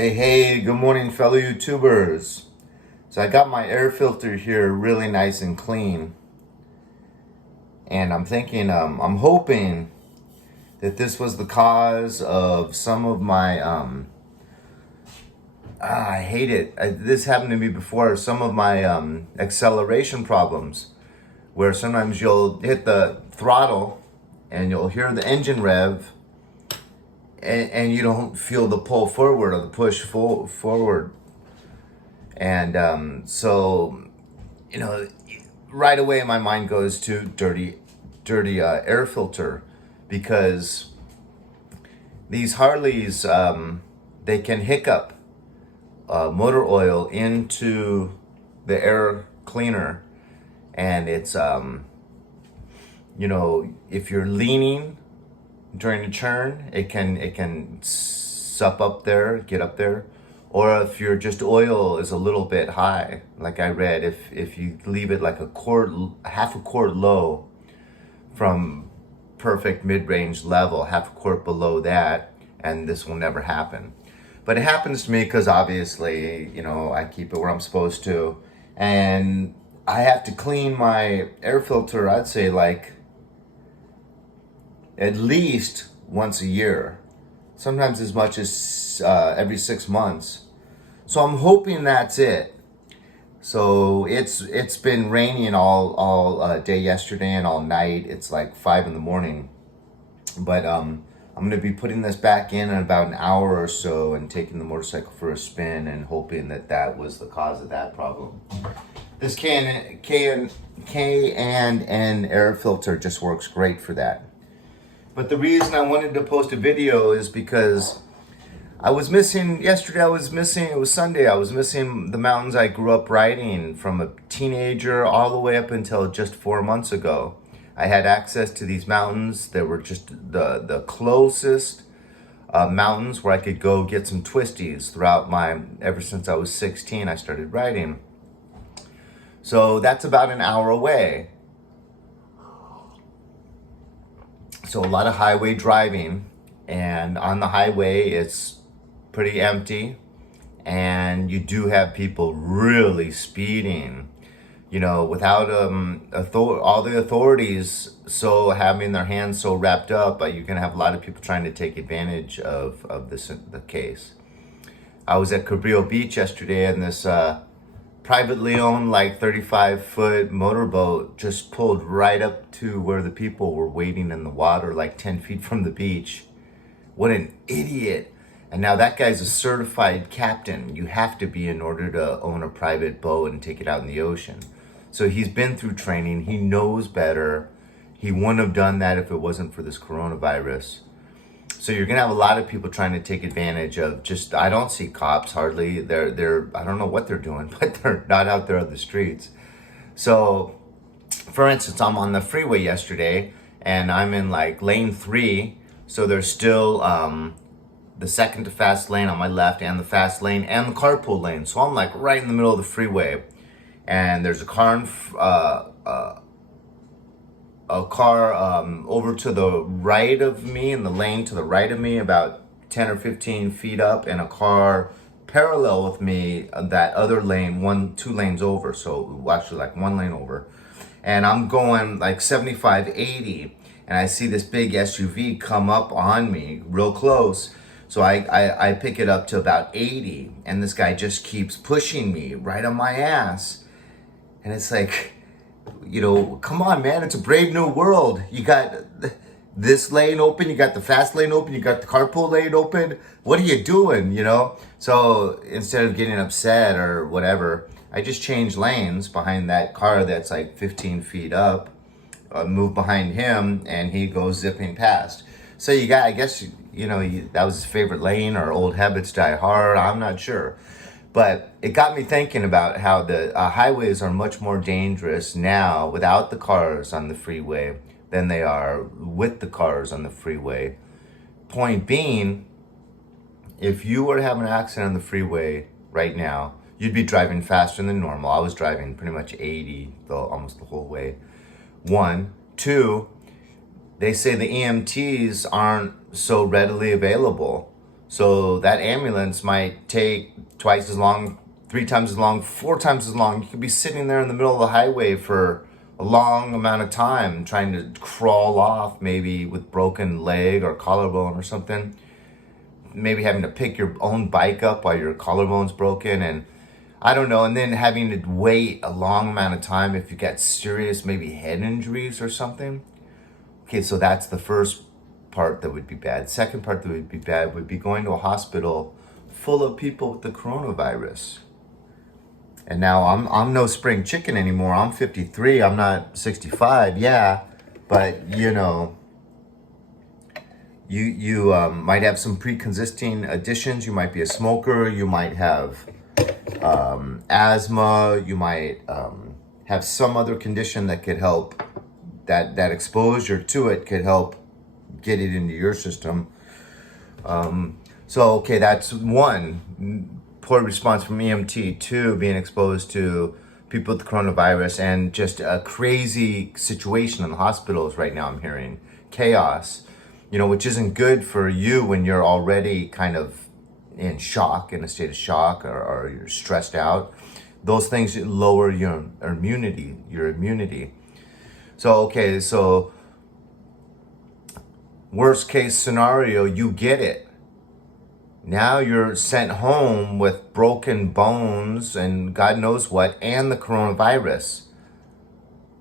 Hey, good morning, fellow YouTubers. So I got my air filter here really nice and clean. And I'm thinking, I'm hoping that this was the cause of some of my, I hate it. This happened to me before, some of my acceleration problems, where sometimes you'll hit the throttle and you'll hear the engine rev and you don't feel the pull forward or the push forward. And right away my mind goes to dirty air filter, because these Harleys, they can hiccup motor oil into the air cleaner, and it's if you're leaning during a turn, it can sup up there, get up there. Or if your just oil is a little bit high, like I read, if you leave it like half a quart low from perfect mid-range level, half a quart below that, and this will never happen. But it happens to me because obviously, I keep it where I'm supposed to. And I have to clean my air filter, I'd say like at least once a year, sometimes as much as every 6 months. So I'm hoping that's it. So it's been raining all day yesterday and all night. It's like 5 a.m. But I'm gonna be putting this back in about an hour or so and taking the motorcycle for a spin and hoping that was the cause of that problem. This K&N air filter just works great for that. But the reason I wanted to post a video is because it was Sunday, I was missing the mountains I grew up riding from a teenager all the way up until just 4 months ago. I had access to these mountains that were just the closest mountains where I could go get some twisties ever since I was 16, I started riding. So that's about an hour away. So a lot of highway driving, and on the highway it's pretty empty, and you do have people really speeding, without all the authorities having their hands so wrapped up. You're gonna have a lot of people trying to take advantage of the case. I was at Cabrillo Beach yesterday, and this privately owned, like 35-foot motorboat just pulled right up to where the people were waiting in the water, like 10 feet from the beach. What an idiot. And now that guy's a certified captain. You have to be in order to own a private boat and take it out in the ocean. So he's been through training. He knows better. He wouldn't have done that if it wasn't for this coronavirus. So you're gonna have a lot of people trying to take advantage of I don't see cops hardly. They're I don't know what they're doing, but they're not out there on the streets. So for instance, I'm on the freeway yesterday and I'm in like lane 3. So there's still the second to fast lane on my left, and the fast lane and the carpool lane. So I'm like right in the middle of the freeway, and there's a car over to the right of me, in the lane to the right of me, about 10 or 15 feet up, and a car parallel with me, that other lane, 2 lanes over. So actually like 1 lane over. And I'm going like 75, 80, and I see this big SUV come up on me real close. So I pick it up to about 80, and this guy just keeps pushing me right on my ass. And it's like, come on, man, it's a brave new world. You got this lane open, you got the fast lane open, you got the carpool lane open. What are you doing, So instead of getting upset or whatever, I just changed lanes behind that car that's like 15 feet up, move behind him, and he goes zipping past. So I guess, that was his favorite lane, or old habits die hard, I'm not sure. But it got me thinking about how the highways are much more dangerous now without the cars on the freeway than they are with the cars on the freeway. Point being, if you were to have an accident on the freeway right now, you'd be driving faster than normal. I was driving pretty much 80 almost the whole way. 1. 2, they say the EMTs aren't so readily available. So that ambulance might take twice as long, 3 times as long, 4 times as long. You could be sitting there in the middle of the highway for a long amount of time trying to crawl off, maybe with broken leg or collarbone or something. Maybe having to pick your own bike up while your collarbone's broken, and I don't know, and then having to wait a long amount of time if you get serious, maybe head injuries or something. Okay, so that's the first part that would be bad. Second part that would be bad would be going to a hospital full of people with the coronavirus. And now I'm no spring chicken anymore. I'm 53. I'm not 65. Yeah, but you might have some pre-existing additions. You might be a smoker. You might have asthma. You might have some other condition that could help. That exposure to it could help get it into your system. So okay, that's one. Poor response from EMT. Two, being exposed to people with coronavirus, and just a crazy situation in the hospitals right now. I'm hearing chaos, which isn't good for you when you're already kind of in shock, in a state of shock, or you're stressed out. Those things lower your immunity. So okay, so worst case scenario, you get it. Now you're sent home with broken bones and God knows what, and the coronavirus.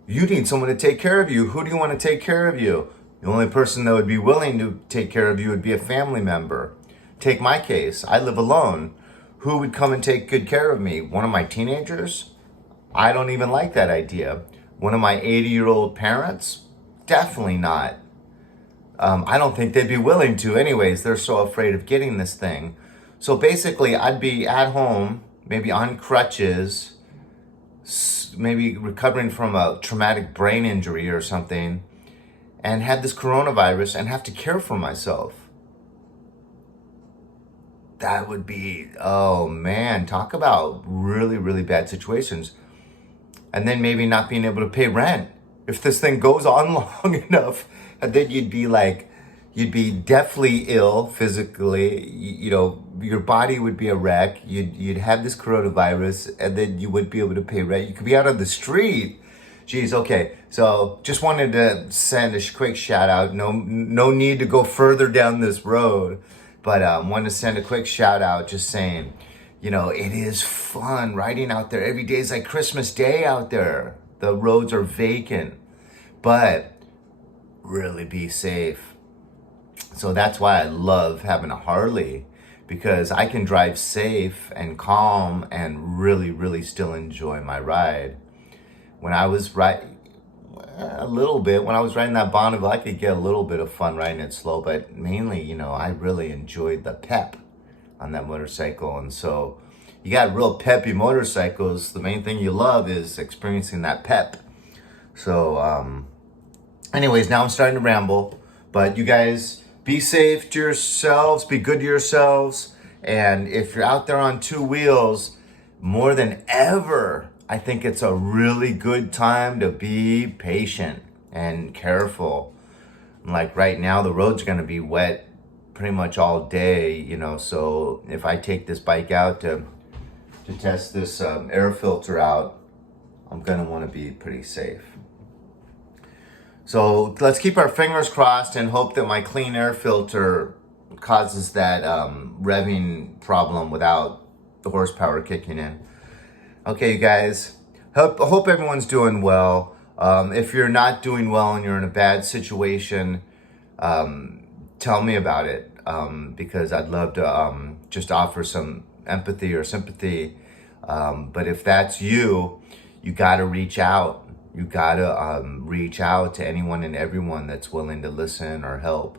You need someone to take care of you. Who do you want to take care of you? The only person that would be willing to take care of you would be a family member. Take my case. I live alone. Who would come and take good care of me? One of my teenagers? I don't even like that idea. One of my 80-year-old parents? Definitely not. I don't think they'd be willing to anyways. They're so afraid of getting this thing. So basically, I'd be at home, maybe on crutches, maybe recovering from a traumatic brain injury or something, and have this coronavirus and have to care for myself. That would be, oh man, talk about really, really bad situations. And then maybe not being able to pay rent. If this thing goes on long enough, and then you'd be deathly ill physically, your body would be a wreck, you'd have this coronavirus, and then you wouldn't be able to pay rent. You could be out on the street. Geez, okay, so just wanted to send a quick shout out. No need to go further down this road, but wanted to send a quick shout out just saying, it is fun riding out there. Every day is like Christmas Day out there. The roads are vacant, but really be safe. So that's why I love having a Harley, because I can drive safe and calm and really, really still enjoy my ride. When I was riding that Bonneville, I could get a little bit of fun riding it slow, but mainly, I really enjoyed the pep on that motorcycle. And so you got real peppy motorcycles. The main thing you love is experiencing that pep. So, anyways, now I'm starting to ramble, but you guys be safe to yourselves, be good to yourselves. And if you're out there on two wheels, more than ever, I think it's a really good time to be patient and careful. Like right now, the road's going to be wet pretty much all day, so if I take this bike out to test this air filter out, I'm going to want to be pretty safe. So let's keep our fingers crossed and hope that my clean air filter causes that revving problem without the horsepower kicking in. Okay, you guys, hope everyone's doing well. If you're not doing well and you're in a bad situation, tell me about it, because I'd love to just offer some empathy or sympathy. But if that's you, you got to reach out. You got to reach out to anyone and everyone that's willing to listen or help.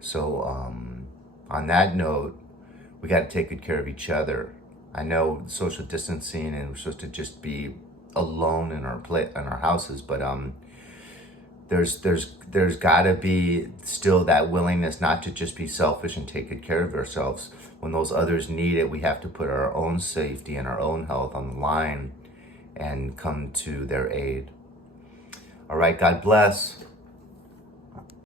So on that note, we got to take good care of each other. I know social distancing and we're supposed to just be alone in our houses, but there's got to be still that willingness not to just be selfish and take good care of ourselves. When those others need it, we have to put our own safety and our own health on the line and come to their aid. All right, God bless.